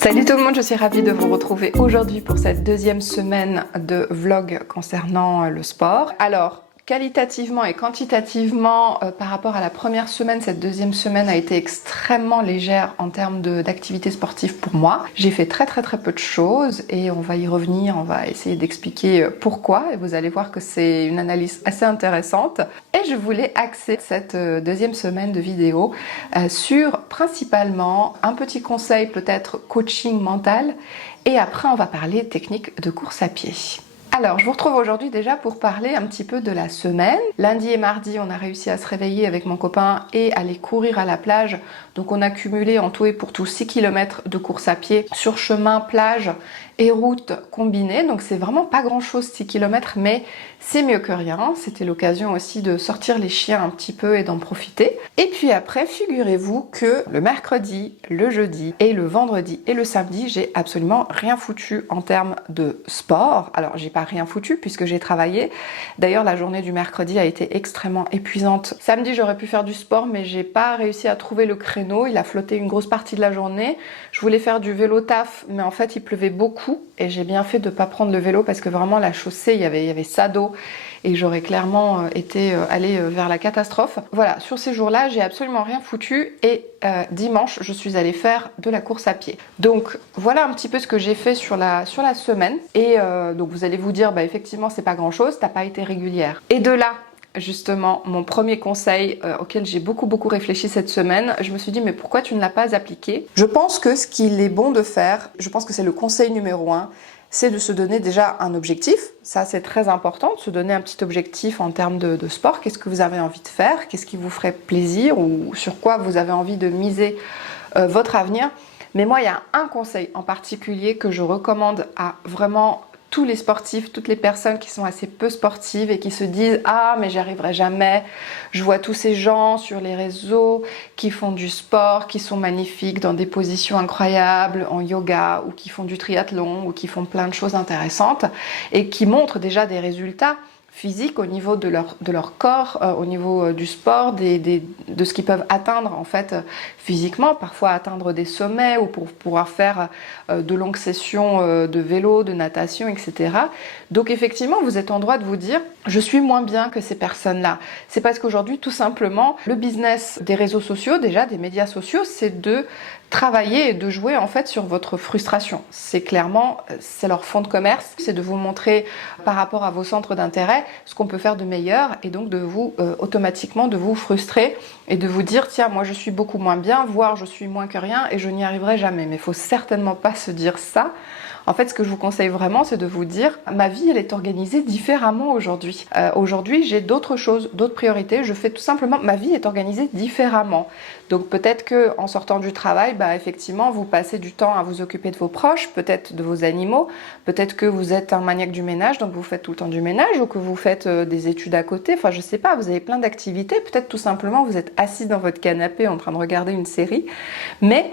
Salut tout le monde, je suis ravie de vous retrouver aujourd'hui pour cette deuxième semaine de vlog concernant le sport. Alors, qualitativement et quantitativement, par rapport à la première semaine, cette deuxième semaine a été extrêmement légère en termes d'activité sportive pour moi. J'ai fait très peu de choses et on va y revenir, on va essayer d'expliquer pourquoi et vous allez voir que c'est une analyse assez intéressante. Et je voulais axer cette deuxième semaine de vidéo sur principalement un petit conseil, peut-être coaching mental, et après on va parler technique de course à pied. Alors, je vous retrouve aujourd'hui déjà pour parler un petit peu de la semaine. Lundi et mardi, on a réussi à se réveiller avec mon copain et aller courir à la plage. Donc on a cumulé en tout et pour tout 6 km de course à pied sur chemin, plage et route combinée. Donc c'est vraiment pas grand chose 6 km, mais c'est mieux que rien. C'était l'occasion aussi de sortir les chiens un petit peu et d'en profiter. Et puis après, figurez-vous que le mercredi, le jeudi et le vendredi et le samedi, j'ai absolument rien foutu en termes de sport. Alors j'ai pas rien foutu puisque j'ai travaillé. D'ailleurs la journée du mercredi a été extrêmement épuisante. Samedi j'aurais pu faire du sport mais j'ai pas réussi à trouver le créneau. Il a flotté une grosse partie de la journée. Je voulais faire du vélo taf mais en fait il pleuvait beaucoup et j'ai bien fait de pas prendre le vélo parce que vraiment la chaussée il y avait ça d'eau et j'aurais clairement été allée vers la catastrophe. Voilà, sur ces jours-là, j'ai absolument rien foutu et dimanche, je suis allée faire de la course à pied. Donc voilà un petit peu ce que j'ai fait sur la semaine. Et donc vous allez vous dire, bah effectivement, c'est pas grand-chose, t'as pas été régulière. Et de là, justement, mon premier conseil auquel j'ai beaucoup réfléchi cette semaine, je me suis dit, mais pourquoi tu ne l'as pas appliqué? Je pense que ce qu'il est bon de faire, je pense que c'est le conseil numéro 1, c'est de se donner déjà un objectif. Ça, c'est très important, de se donner un petit objectif en termes de sport. Qu'est-ce que vous avez envie de faire? Qu'est-ce qui vous ferait plaisir? Ou sur quoi vous avez envie de miser votre avenir? Mais moi, il y a un conseil en particulier que je recommande à vraiment tous les sportifs, toutes les personnes qui sont assez peu sportives et qui se disent « Ah, mais j'y arriverai jamais, je vois tous ces gens sur les réseaux qui font du sport, qui sont magnifiques, dans des positions incroyables, en yoga, ou qui font du triathlon, ou qui font plein de choses intéressantes, et qui montrent déjà des résultats physiques au niveau de leur corps, au niveau du sport, de ce qu'ils peuvent atteindre en fait physiquement, parfois atteindre des sommets ou pour pouvoir faire de longues sessions de vélo, de natation, etc. Donc effectivement, vous êtes en droit de vous dire « je suis moins bien que ces personnes-là ». C'est parce qu'aujourd'hui, tout simplement, le business des réseaux sociaux, déjà des médias sociaux, c'est de travailler et de jouer en fait sur votre frustration. C'est clairement, c'est leur fond de commerce, c'est de vous montrer par rapport à vos centres d'intérêt ce qu'on peut faire de meilleur et donc de vous automatiquement de vous frustrer et de vous dire tiens moi je suis beaucoup moins bien, voire je suis moins que rien et je n'y arriverai jamais. Mais il faut certainement pas se dire ça. En fait, ce que je vous conseille vraiment, c'est de vous dire ma vie, elle est organisée différemment aujourd'hui. Aujourd'hui, j'ai d'autres choses, d'autres priorités. Je fais tout simplement, ma vie est organisée différemment. Donc peut-être que en sortant du travail, bah effectivement, vous passez du temps à vous occuper de vos proches, peut-être de vos animaux, peut-être que vous êtes un maniaque du ménage, donc vous faites tout le temps du ménage, ou que vous faites des études à côté. Enfin, je sais pas, vous avez plein d'activités. Peut-être tout simplement, vous êtes assis dans votre canapé en train de regarder une série, mais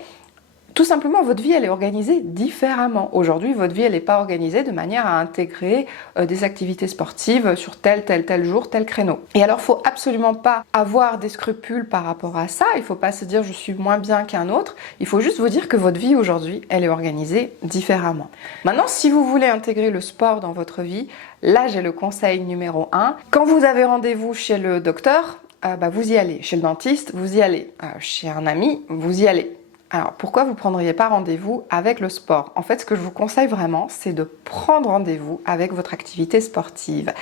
tout simplement, votre vie, elle est organisée différemment. Aujourd'hui, votre vie, elle n'est pas organisée de manière à intégrer des activités sportives sur tel jour, tel créneau. Et alors, il ne faut absolument pas avoir des scrupules par rapport à ça. Il ne faut pas se dire « je suis moins bien qu'un autre ». Il faut juste vous dire que votre vie, aujourd'hui, elle est organisée différemment. Maintenant, si vous voulez intégrer le sport dans votre vie, là, j'ai le conseil numéro 1. Quand vous avez rendez-vous chez le docteur, vous y allez. Chez le dentiste, vous y allez. Chez un ami, vous y allez. Alors, pourquoi vous ne prendriez pas rendez-vous avec le sport? En fait, ce que je vous conseille vraiment, c'est de prendre rendez-vous avec votre activité sportive.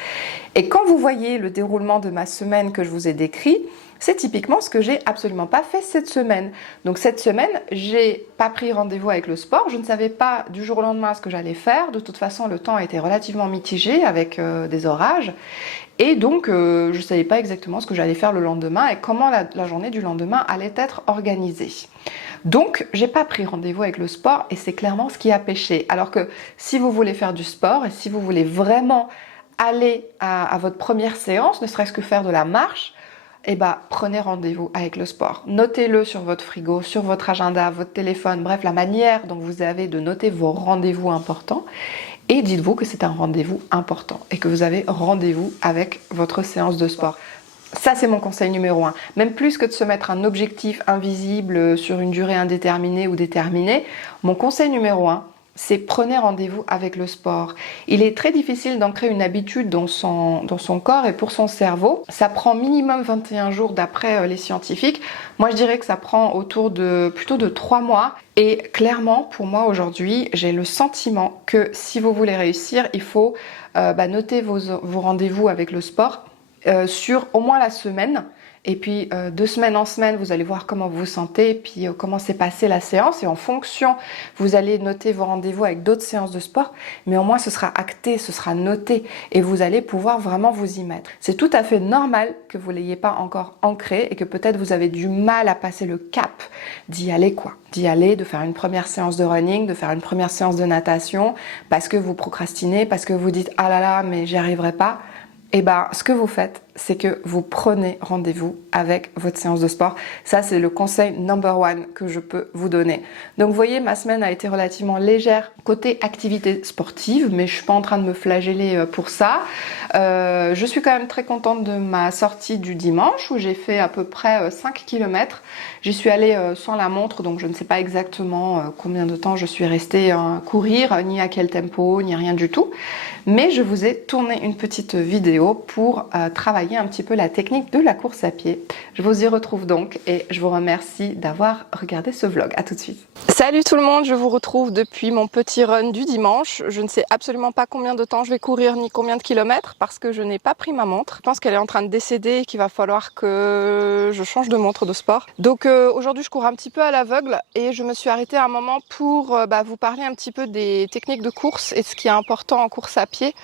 Et quand vous voyez le déroulement de ma semaine que je vous ai décrit, c'est typiquement ce que j'ai absolument pas fait cette semaine. Donc cette semaine, j'ai pas pris rendez-vous avec le sport. Je ne savais pas du jour au lendemain ce que j'allais faire. De toute façon, le temps était relativement mitigé avec des orages. Et donc, je ne savais pas exactement ce que j'allais faire le lendemain et comment la journée du lendemain allait être organisée. Donc, j'ai pas pris rendez-vous avec le sport et c'est clairement ce qui a péché. Alors que si vous voulez faire du sport et si vous voulez vraiment aller à votre première séance, ne serait-ce que faire de la marche, eh ben, prenez rendez-vous avec le sport. Notez-le sur votre frigo, sur votre agenda, votre téléphone, bref, la manière dont vous avez de noter vos rendez-vous importants. Et dites-vous que c'est un rendez-vous important et que vous avez rendez-vous avec votre séance de sport. Ça, c'est mon conseil numéro 1. Même plus que de se mettre un objectif invisible sur une durée indéterminée ou déterminée, mon conseil numéro 1, c'est prenez rendez-vous avec le sport. Il est très difficile d'ancrer une habitude dans son corps et pour son cerveau. Ça prend minimum 21 jours d'après les scientifiques. Moi, je dirais que ça prend plutôt de 3 mois. Et clairement, pour moi aujourd'hui, j'ai le sentiment que si vous voulez réussir, il faut noter vos rendez-vous avec le sport sur au moins la semaine. Et puis de semaine en semaine, vous allez voir comment vous vous sentez, puis comment s'est passée la séance. Et en fonction, vous allez noter vos rendez-vous avec d'autres séances de sport. Mais au moins, ce sera acté, ce sera noté. Et vous allez pouvoir vraiment vous y mettre. C'est tout à fait normal que vous ne l'ayez pas encore ancré et que peut-être vous avez du mal à passer le cap d'y aller quoi. D'y aller, de faire une première séance de running, de faire une première séance de natation, parce que vous procrastinez, parce que vous dites « Ah là là, mais j'y arriverai pas ». Et ben, ce que vous faites, c'est que vous prenez rendez-vous avec votre séance de sport. Ça, c'est le conseil number 1 que je peux vous donner. Donc, vous voyez, ma semaine a été relativement légère côté activité sportive, mais je suis pas en train de me flageller pour ça. Je suis quand même très contente de ma sortie du dimanche où j'ai fait à peu près 5 km. J'y suis allée sans la montre, donc je ne sais pas exactement combien de temps je suis restée courir, ni à quel tempo, ni rien du tout. Mais je vous ai tourné une petite vidéo pour travailler un petit peu la technique de la course à pied. Je vous y retrouve donc et je vous remercie d'avoir regardé ce vlog. À tout de suite. Salut tout le monde, je vous retrouve depuis mon petit run du dimanche. Je ne sais absolument pas combien de temps je vais courir ni combien de kilomètres parce que je n'ai pas pris ma montre. Je pense qu'elle est en train de décéder et qu'il va falloir que je change de montre de sport. Donc aujourd'hui je cours un petit peu à l'aveugle et je me suis arrêtée à un moment pour vous parler un petit peu des techniques de course et ce qui est important en course à pied.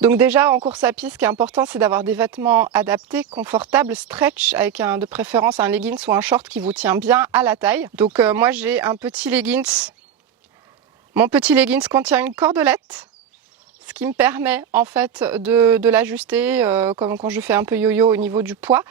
Donc déjà en course à pied, ce qui est important, c'est d'avoir des vêtements adaptés, confortables, stretch, avec de préférence un leggings ou un short qui vous tient bien à la taille. Donc moi j'ai un petit leggings. Mon petit leggings contient une cordelette, ce qui me permet en fait de l'ajuster comme quand je fais un peu yo-yo au niveau du poids.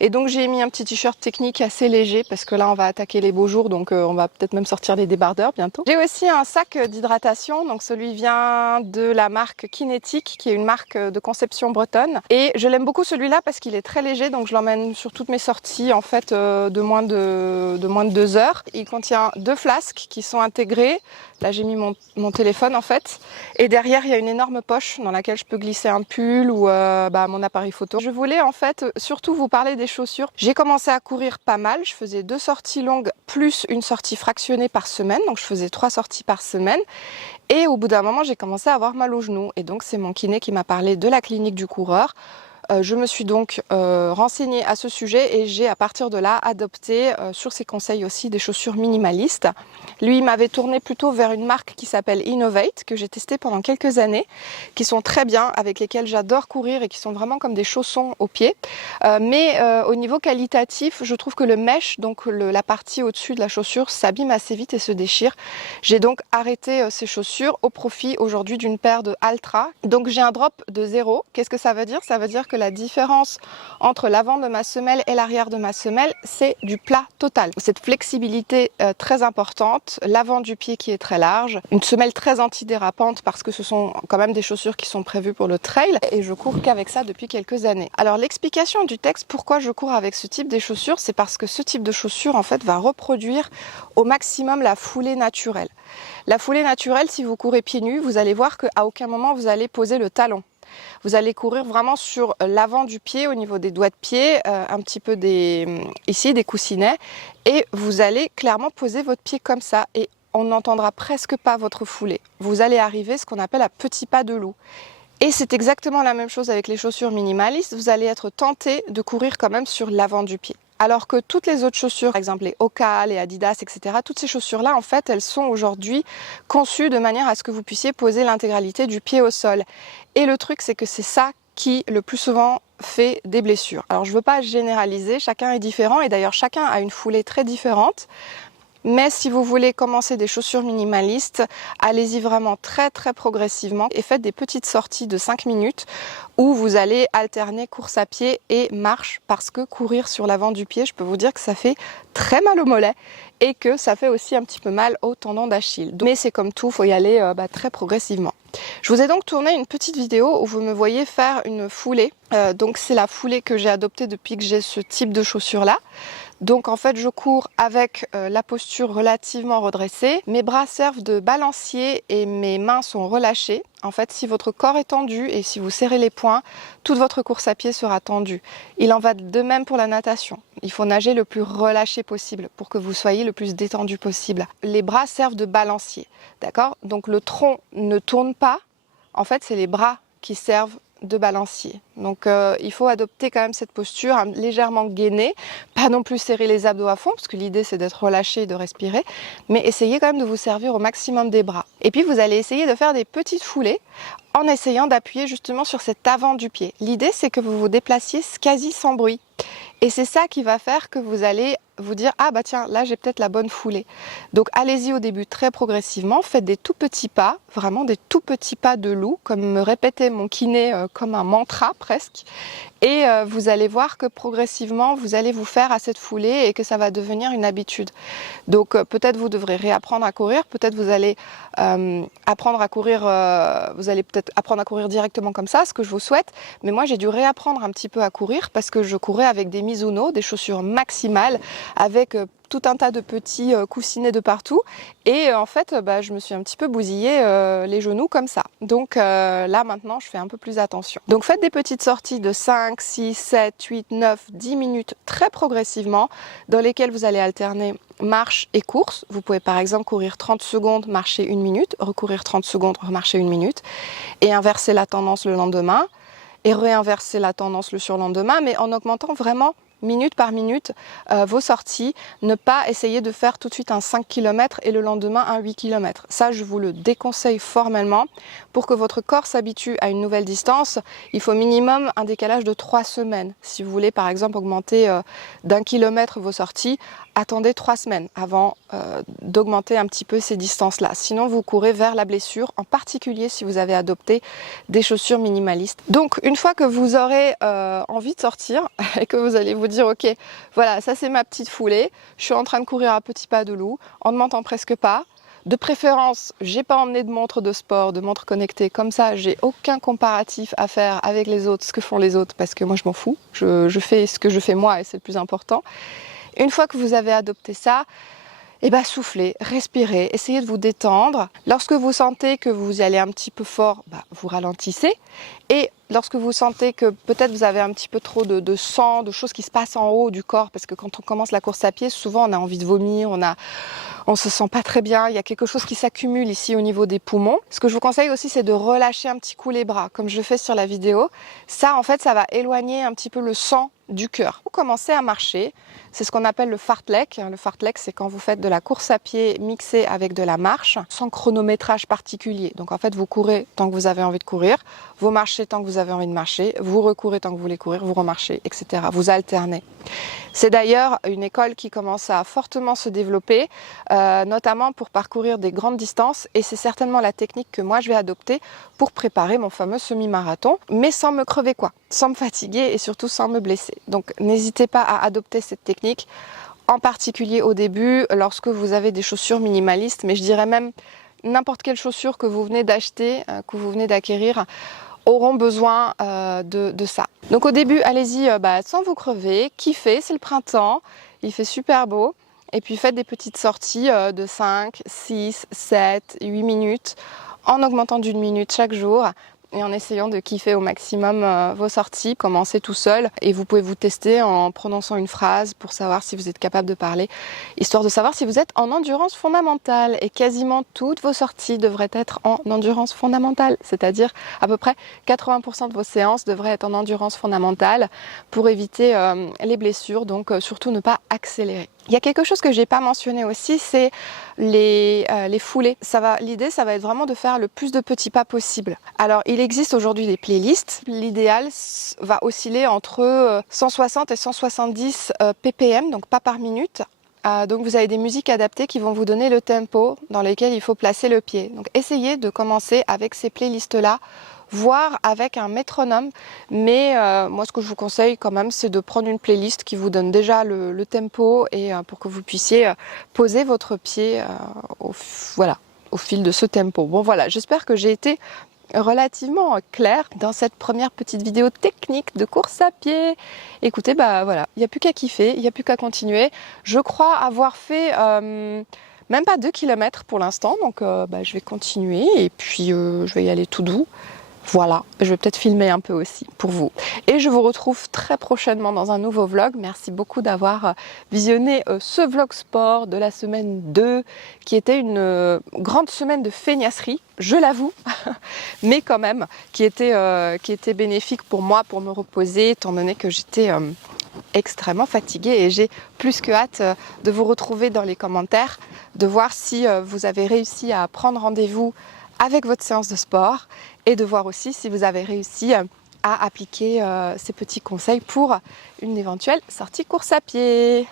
Et donc j'ai mis un petit t-shirt technique assez léger parce que là on va attaquer les beaux jours, donc on va peut-être même sortir les débardeurs bientôt. J'ai aussi un sac d'hydratation, donc celui vient de la marque Kinetic qui est une marque de conception bretonne. Et je l'aime beaucoup celui-là parce qu'il est très léger, donc je l'emmène sur toutes mes sorties en fait de moins de 2 heures. Il contient 2 flasques qui sont intégrées. Là j'ai mis mon téléphone en fait. Et derrière il y a une énorme poche dans laquelle je peux glisser un pull ou mon appareil photo. Je voulais en fait surtout vous parler des chaussures. J'ai commencé à courir pas mal, je faisais 2 sorties longues plus une sortie fractionnée par semaine, donc je faisais 3 sorties par semaine. Et au bout d'un moment j'ai commencé à avoir mal aux genoux et donc c'est mon kiné qui m'a parlé de la clinique du coureur. Je me suis donc renseignée à ce sujet et j'ai à partir de là adopté sur ses conseils aussi des chaussures minimalistes. Lui il m'avait tourné plutôt vers une marque qui s'appelle Innovate que j'ai testé pendant quelques années, qui sont très bien, avec lesquelles j'adore courir et qui sont vraiment comme des chaussons aux pieds. Mais au niveau qualitatif, je trouve que le mesh, donc la partie au-dessus de la chaussure, s'abîme assez vite et se déchire. J'ai donc arrêté ces chaussures au profit aujourd'hui d'une paire de Altra. Donc j'ai un drop de 0. Qu'est-ce que ça veut dire? Ça veut dire que la différence entre l'avant de ma semelle et l'arrière de ma semelle, c'est du plat total. Cette flexibilité très importante, l'avant du pied qui est très large, une semelle très antidérapante parce que ce sont quand même des chaussures qui sont prévues pour le trail et je cours qu'avec ça depuis quelques années. Alors l'explication du texte, pourquoi je cours avec ce type de chaussures, c'est parce que ce type de chaussure en fait va reproduire au maximum la foulée naturelle. La foulée naturelle, si vous courez pieds nus, vous allez voir qu'à aucun moment vous allez poser le talon. Vous allez courir vraiment sur l'avant du pied, au niveau des doigts de pied, un petit peu ici des coussinets, et vous allez clairement poser votre pied comme ça, et on n'entendra presque pas votre foulée. Vous allez arriver ce qu'on appelle à petit pas de loup. Et c'est exactement la même chose avec les chaussures minimalistes, vous allez être tenté de courir quand même sur l'avant du pied. Alors que toutes les autres chaussures, par exemple les Hoka, les Adidas, etc., toutes ces chaussures-là, en fait, elles sont aujourd'hui conçues de manière à ce que vous puissiez poser l'intégralité du pied au sol. Et le truc, c'est que c'est ça qui, le plus souvent, fait des blessures. Alors, je ne veux pas généraliser, chacun est différent, et d'ailleurs, chacun a une foulée très différente. Mais si vous voulez commencer des chaussures minimalistes, allez-y vraiment très très progressivement et faites des petites sorties de 5 minutes où vous allez alterner course à pied et marche parce que courir sur l'avant du pied, je peux vous dire que ça fait très mal au mollet et que ça fait aussi un petit peu mal au tendon d'Achille. Mais c'est comme tout, il faut y aller très progressivement. Je vous ai donc tourné une petite vidéo où vous me voyez faire une foulée. Donc c'est la foulée que j'ai adoptée depuis que j'ai ce type de chaussures là. Donc en fait je cours avec la posture relativement redressée, mes bras servent de balancier et mes mains sont relâchées. En fait si votre corps est tendu et si vous serrez les poings, toute votre course à pied sera tendue. Il en va de même pour la natation. Il faut nager le plus relâché possible pour que vous soyez le plus détendu possible. Les bras servent de balancier, d'accord? Donc le tronc ne tourne pas, en fait c'est les bras qui servent de balancier. Donc il faut adopter quand même cette posture légèrement gainée, pas non plus serrer les abdos à fond parce que l'idée c'est d'être relâché et de respirer, mais essayez quand même de vous servir au maximum des bras. Et puis vous allez essayer de faire des petites foulées en essayant d'appuyer justement sur cet avant du pied. L'idée c'est que vous vous déplaciez quasi sans bruit. Et c'est ça qui va faire que vous allez vous dire « Ah bah tiens, là j'ai peut-être la bonne foulée ». Donc allez-y au début très progressivement, faites des tout petits pas, vraiment des tout petits pas de loup, comme me répétait mon kiné comme un mantra presque. Et vous allez voir que progressivement, vous allez vous faire à cette foulée et que ça va devenir une habitude. Donc peut-être vous devrez réapprendre à courir, peut-être vous allez apprendre à courir, vous allez peut-être apprendre à courir directement comme ça, ce que je vous souhaite. Mais moi j'ai dû réapprendre un petit peu à courir parce que je courais avec des Mizuno, des chaussures maximales, avec tout un tas de petits coussinets de partout et en fait je me suis un petit peu bousillé les genoux comme ça. Donc là maintenant je fais un peu plus attention. Donc faites des petites sorties de 5, 6, 7, 8, 9, 10 minutes très progressivement dans lesquelles vous allez alterner marche et course. Vous pouvez par exemple courir 30 secondes, marcher 1 minute, recourir 30 secondes, remarcher 1 minute et inverser la tendance le lendemain et réinverser la tendance le surlendemain mais en augmentant vraiment minute par minute vos sorties, ne pas essayer de faire tout de suite un 5 km et le lendemain un 8 km. Ça, je vous le déconseille formellement. Pour que votre corps s'habitue à une nouvelle distance, il faut minimum un décalage de 3 semaines. Si vous voulez par exemple augmenter d'1 kilomètre vos sorties, attendez 3 semaines avant d'augmenter un petit peu ces distances-là. Sinon, vous courez vers la blessure, en particulier si vous avez adopté des chaussures minimalistes. Donc, une fois que vous aurez envie de sortir et que vous allez vous dire ok, voilà, ça c'est ma petite foulée, je suis en train de courir à petits pas de loup, en ne m'entend presque pas. De préférence, j'ai pas emmené de montre de sport, de montre connectée, comme ça j'ai aucun comparatif à faire avec les autres, ce que font les autres, parce que moi je m'en fous, je fais ce que je fais moi et c'est le plus important. Une fois que vous avez adopté ça, soufflez, respirez, essayez de vous détendre. Lorsque vous sentez que vous y allez un petit peu fort, vous ralentissez. Et lorsque vous sentez que peut-être vous avez un petit peu trop de sang, de choses qui se passent en haut du corps, parce que quand on commence la course à pied, souvent on a envie de vomir, on se sent pas très bien, il y a quelque chose qui s'accumule ici au niveau des poumons. Ce que je vous conseille aussi, c'est de relâcher un petit coup les bras, comme je fais sur la vidéo. Ça, en fait, ça va éloigner un petit peu le sang du cœur. Vous commencez à marcher, c'est ce qu'on appelle le fartlek. Le fartlek, c'est quand vous faites de la course à pied mixée avec de la marche, sans chronométrage particulier. Donc en fait, vous courez tant que vous avez envie de courir, vous marchez tant que vous avez envie de marcher, vous recourez tant que vous voulez courir, vous remarchez, etc. Vous alternez. C'est d'ailleurs une école qui commence à fortement se développer, notamment pour parcourir des grandes distances, et c'est certainement la technique que moi je vais adopter pour préparer mon fameux semi-marathon, mais sans me crever sans me fatiguer et surtout sans me blesser. Donc n'hésitez pas à adopter cette technique, en particulier au début, lorsque vous avez des chaussures minimalistes, mais je dirais même n'importe quelle chaussure que vous venez d'acheter, que vous venez d'acquérir, auront besoin de ça. Donc au début, allez-y sans vous crever, kiffez, c'est le printemps, il fait super beau. Et puis faites des petites sorties de 5, 6, 7, 8 minutes en augmentant d'1 minute chaque jour et en essayant de kiffer au maximum vos sorties. Commencez tout seul et vous pouvez vous tester en prononçant une phrase pour savoir si vous êtes capable de parler, histoire de savoir si vous êtes en endurance fondamentale. Et quasiment toutes vos sorties devraient être en endurance fondamentale, c'est-à-dire à peu près 80% de vos séances devraient être en endurance fondamentale pour éviter les blessures, donc surtout ne pas accélérer. Il y a quelque chose que j'ai pas mentionné aussi, c'est les foulées. L'idée, ça va être vraiment de faire le plus de petits pas possible. Alors, il existe aujourd'hui des playlists. L'idéal va osciller entre 160 et 170 ppm, donc pas par minute. Donc vous avez des musiques adaptées qui vont vous donner le tempo dans lequel il faut placer le pied. Donc essayez de commencer avec ces playlists-là voire avec un métronome. Mais moi, ce que je vous conseille quand même, c'est de prendre une playlist qui vous donne déjà le tempo et pour que vous puissiez poser votre pied voilà, au fil de ce tempo. Bon voilà, j'espère que j'ai été relativement clair dans cette première petite vidéo technique de course à pied. Écoutez, bah voilà, il n'y a plus qu'à kiffer, il n'y a plus qu'à continuer. Je crois avoir fait même pas 2 km pour l'instant, donc je vais continuer et puis je vais y aller tout doux. Voilà, je vais peut-être filmer un peu aussi pour vous. Et je vous retrouve très prochainement dans un nouveau vlog. Merci beaucoup d'avoir visionné ce vlog sport de la semaine 2, qui était une grande semaine de feignasserie, je l'avoue, mais quand même, qui était bénéfique pour moi, pour me reposer, étant donné que j'étais extrêmement fatiguée et j'ai plus que hâte de vous retrouver dans les commentaires, de voir si vous avez réussi à prendre rendez-vous avec votre séance de sport et de voir aussi si vous avez réussi à appliquer ces petits conseils pour une éventuelle sortie course à pied.